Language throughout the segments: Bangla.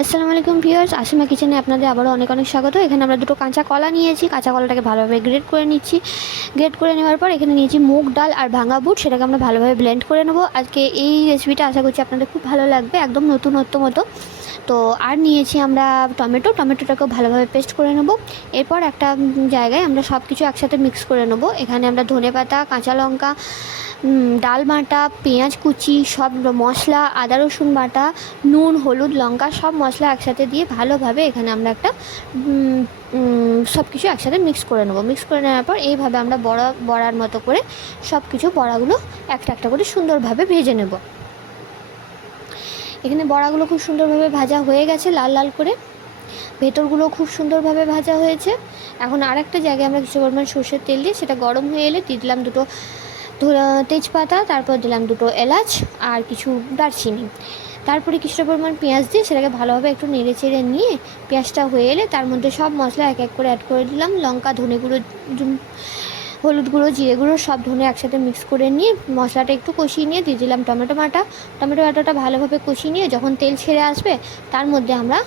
আসসালামু আলাইকুম ভিউয়ার্স আসিমা কিচেনে আপনাদের আবারও অনেক অনেক স্বাগত। এখানে আমরা দুটো কাঁচা কলা নিয়েছি। কাঁচা কলাটাকে ভালোভাবে গ্রেড করে নিচ্ছি। গ্রেড করে নেওয়ার পর এখানে নিয়েছি মুগ ডাল আর ভাঙা বুট। সেটাকে আমরা ভালোভাবে ব্লেন্ড করে নেব। আজকে এই রেসিপিটা আশা করছি আপনাদের খুব ভালো লাগবে, একদম নতুনত্ব মতো। তো আর নিয়েছি আমরা টমেটো। টমেটোটাকেও ভালোভাবে পেস্ট করে নেব। এরপর একটা জায়গায় আমরা সব কিছু একসাথে মিক্স করে নেব। এখানে আমরা ধনে পাতা, কাঁচা লঙ্কা ডাল বাটা, পেঁয়াজ কুচি, সব মশলা, আদা রসুন বাটা, নুন, হলুদ, লঙ্কা, সব মশলা একসাথে দিয়ে ভালোভাবে এখানে আমরা একটা সব কিছু একসাথে মিক্স করে নেব। মিক্স করে নেওয়ার পর এইভাবে আমরা বড়া, বড়ার মতো করে সব কিছু বড়াগুলো একটা একটা করে সুন্দরভাবে ভেজে নেব। এখানে বড়াগুলো খুব সুন্দরভাবে ভাজা হয়ে গেছে, লাল লাল করে। ভেতরগুলো খুব সুন্দরভাবে ভাজা হয়েছে। এখন আরেকটা জায়গায় আমরা কিছু পরিমাণ সর্ষের তেল দিয়ে সেটা গরম হয়ে এলে দিয়ে দিলাম দুটো তেজপাতা, তারপর দিলাম দুটো এলাচ আর কিছু দারচিনি। তারপরে কিছুটা পরিমাণ পেঁয়াজ দিয়ে সেটাকে ভালোভাবে একটু নেড়ে চেড়ে নিয়ে পেঁয়াজটা হয়ে এলে তার মধ্যে সব মশলা এক এক করে অ্যাড করে দিলাম। লঙ্কা, ধনে গুঁড়ো হলুদ গুঁড়ো, জিরে গুঁড়ো সব ধনে একসাথে মিক্স করে নিয়ে মশলাটা একটু কষিয়ে নিয়ে দিয়ে দিলাম টমেটো বাটা। টমেটো বাটাটা ভালোভাবে কষিয়ে নিয়ে যখন তেল ছেড়ে আসবে তার মধ্যে আমরা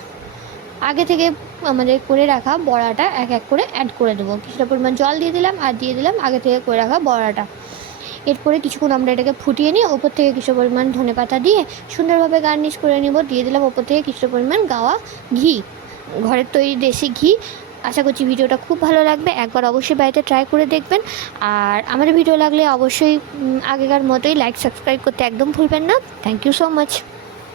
আগে থেকে আমাদের করে রাখা বড়াটা এক এক করে অ্যাড করে দেবো। কিছুটা পরিমাণ জল দিয়ে দিলাম আর দিয়ে দিলাম আগে থেকে করে রাখা বড়াটা। এরপরে কিছুক্ষণ আমরা এটাকে ফুটিয়ে নিয়ে ওপর থেকে কিছু পরিমাণ ধনে পাতা দিয়ে সুন্দরভাবে গার্নিশ করে নিব। দিয়ে দিলাম ওপর থেকে কিছু পরিমাণ গাওয়া ঘি, ঘরের তৈরি দেশি ঘি। আশা করছি ভিডিওটা খুব ভালো লাগবে, একবার অবশ্যই বাড়িতে ট্রাই করে দেখবেন। আর আমাদের ভিডিও লাগলে অবশ্যই আগেকার মতোই লাইক সাবস্ক্রাইব করতে একদম ভুলবেন না। Thank you so much